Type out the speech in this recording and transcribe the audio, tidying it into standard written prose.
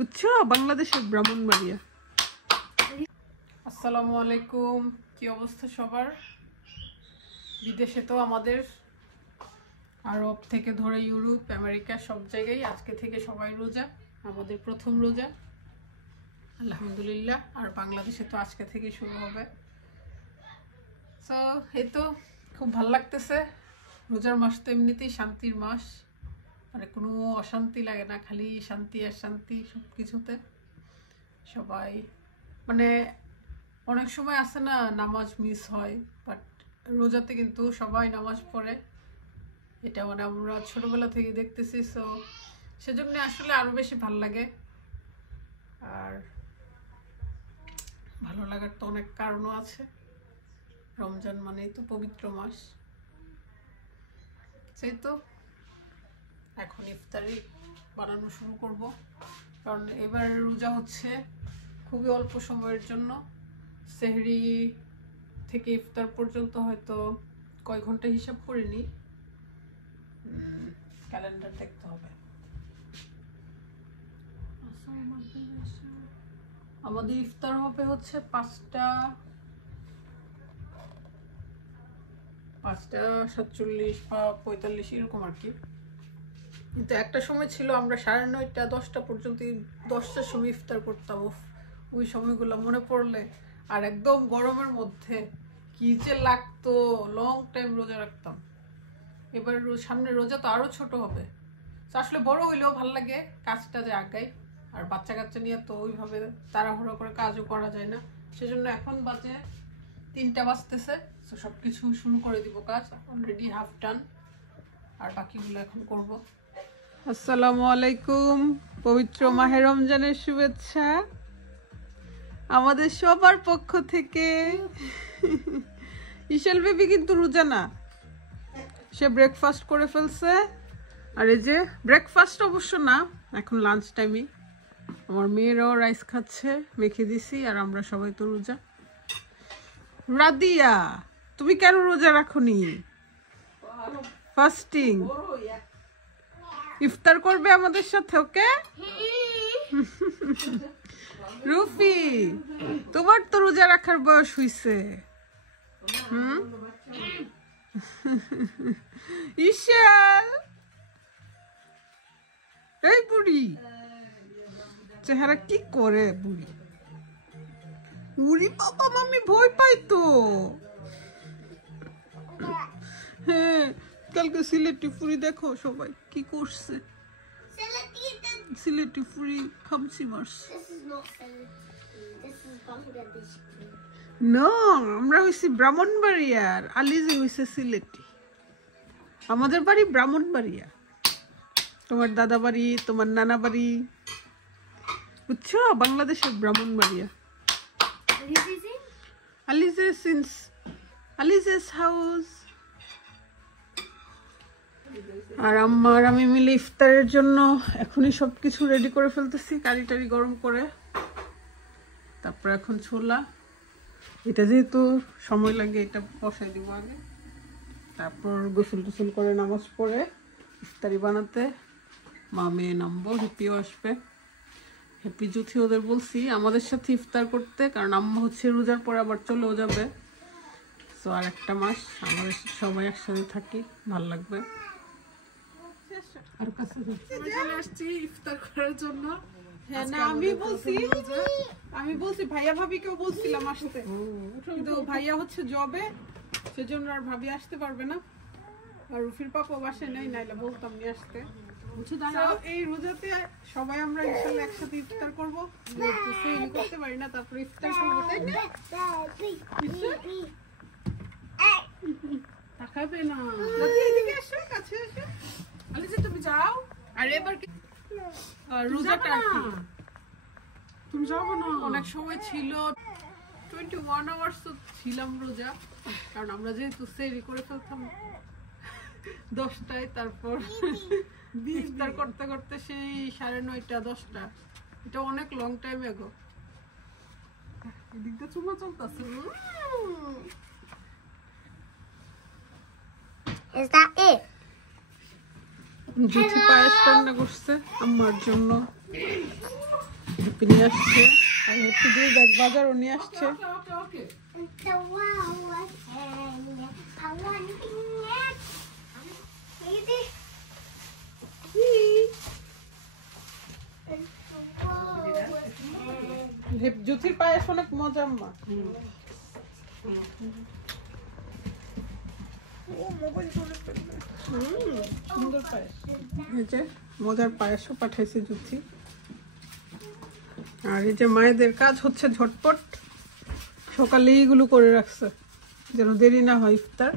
বুঝছো, বাংলাদেশের ব্রাহ্মণবাড়িয়া। আসসালামু আলাইকুম, কি অবস্থা সবার? বিদেশে তো আমাদের আরব থেকে ধরে ইউরোপ, আমেরিকা সব জায়গায় আজকে থেকে সবাই রোজা। আমাদের প্রথম রোজা আলহামদুলিল্লাহ। আর বাংলাদেশে তো আজকে থেকে শুরু হবে। সো এই তো খুব ভাল লাগতেছে। রোজার মাস তো এমনিতেই শান্তির মাস, মানে কোনো অশান্তি লাগে না, খালি শান্তি আর শান্তি সব কিছুতে। সবাই মানে অনেক সময় আসে না নামাজ মিস হয়, বাট রোজাতে কিন্তু সবাই নামাজ পড়ে। এটা মানে আমরা ছোটবেলা থেকে দেখতেছি, সো সেজন্য আসলে আরো বেশি ভাল লাগে। আর ভালো লাগার তো অনেক কারণও আছে। রমজান মানেই তো পবিত্র মাস। সেই তো এখন ইফতারি বানানো শুরু করব, কারণ এবার রোজা হচ্ছে খুবই অল্প সময়ের জন্য। সেহরি থেকে ইফতার পর্যন্ত হয়তো কয় ঘন্টা হিসাব করিনি, ক্যালেন্ডার দেখতে হবে। আমাদের ইফতার হবে হচ্ছে 5:47 বা 45 এরকম আর কি। কিন্তু একটা সময় ছিল আমরা 9:30 10টা পর্যন্ত 10টার সময় ইফতার করতাম। ওই সময়গুলো মনে পড়লে আর একদম গরমের মধ্যে কি যে লাগতো, লং টাইম রোজা রাখতাম। এবার সামনে রোজা তো আরো ছোট হবে, আসলে বড় হইলেও ভাল লাগে, কাজটা যে আগাই। আর বাচ্চা কাচ্চা নিয়ে তো ওইভাবে তাড়াহুড়ো করে কাজও করা যায় না, সেজন্য এখন বাজে 3টা বাজতেছে। তো সবকিছু শুরু করে দিব, কাজ অলরেডি হাফ ডান, আর বাকিগুলো এখন করব। আসসালামু আলাইকুম, পবিত্র মাহে রমজানের শুভেচ্ছা আমাদের সবার পক্ষ থেকে। ইশাল বেবি কিন্তু রোজা না, সে ব্রেকফাস্ট করে ফেলছে। আর এই যে ব্রেকফাস্ট অবশ্য না, এখন লাঞ্চ টাইমে আমার মেয়েরাও রাইস খাচ্ছে, মেখে দিছি। আর আমরা সবাই তো রোজা। রাদিয়া, তুমি কেন রোজা রাখোনি? ফাস্টিং ইফতার করবে আমাদের সাথে, ওকে? রুফি, তোমার তো রোজা রাখার বয়স হইছে। ইশাল, এই বুড়ি চেহারা কি করে বুড়ি? বুড়ি বাবা, মাম্মি ভয় পাই তো। হ্যাঁ, কালকে সিলেটি ফুরি দেখো সবাই কি করছে। সিলেটি ফুরি খামচি মারছে। না, আমরা হইছি ব্রাহ্মণবাড়িয়ার, আলিজে হইছে সিলেটি। আমাদের বাড়ি ব্রাহ্মণবাড়িয়া, তোমার দাদা বাড়ি, তোমার নানা বাড়ি, বুঝছো, বাংলাদেশের ব্রাহ্মণবাড়িয়া। আলিজে সিন্স আলিজেস হাউস। আর আমার আমি মিলে ইফতারের জন্য এখনই সবকিছু রেডি করে ফেলতেছি, কারি টারি গরম করে। তারপর এখন ছোলা, এটা যেহেতু সময় লাগে এটা বসাই দিব আগে। তারপর গোসল টোসল করে নামাজ পড়ে ইফতারি বানাতে মা মেয়ে নামবো। হ্যাপিও আসবে, হ্যাপি জুথি ওদের বলছি আমাদের সাথে ইফতার করতে, কারণ আম্মা হচ্ছে রোজার পরে আবার চলেও যাবে। সো আর একটা মাস আমাদের সবাই একসাথে থাকি, ভাল লাগবে। আর কাছে চলে আসছি ইফতার করার জন্য। হ্যাঁ না, আমি বলছি ভাইয়া ভাবিকেও বলছিলাম আসতে, কিন্তু ভাইয়া হচ্ছে জবে, সেজন্য আর ভাবি আসতে পারবে না। আর রুফির পাপা বাসায় নেই, নাইলে বলতাম নিয়ে আসতে। এই রোজাতে সবাই আমরা ইনশাআল্লাহ একসাথে ইফতার করবো, করতে পারি না, তারপরে ইফতার করবো, তাই না? তাকাবে না, এদিকে আসো, কাছে আসো। আলিজা তুমি যাও। আর এবার রোজাটা তুমি যাবো না, অনেক সময় ছিল 21 আওয়ার্স তো ছিলাম রোজা, কারণ আমরা যেহেতু সেহরি করে ফেলতাম 10টায়, তারপর ইফতার করতে করতে সেই 9:30 10টা। এটা অনেক লং টাইম এগো। এদিকটা চুমা চলতেছে। Is that it? জুথি পায়েস রান্না করছে আমার জন্য। হ্যাপি নিয়ে আসছে, আর হ্যাপি 2 ব্যাগ বাজারও নিয়ে আসছে। জ্যোতির পায়েস অনেক মজা আম্মা। সুন্দর পায়েস, এই যে মজার পায়েসও পাঠাইছে জ্যোতি। আর এই যে মায়েদের কাজ হচ্ছে ঝটপট, সকালে এইগুলো করে রাখছে যেন দেরি না হয় ইফতার।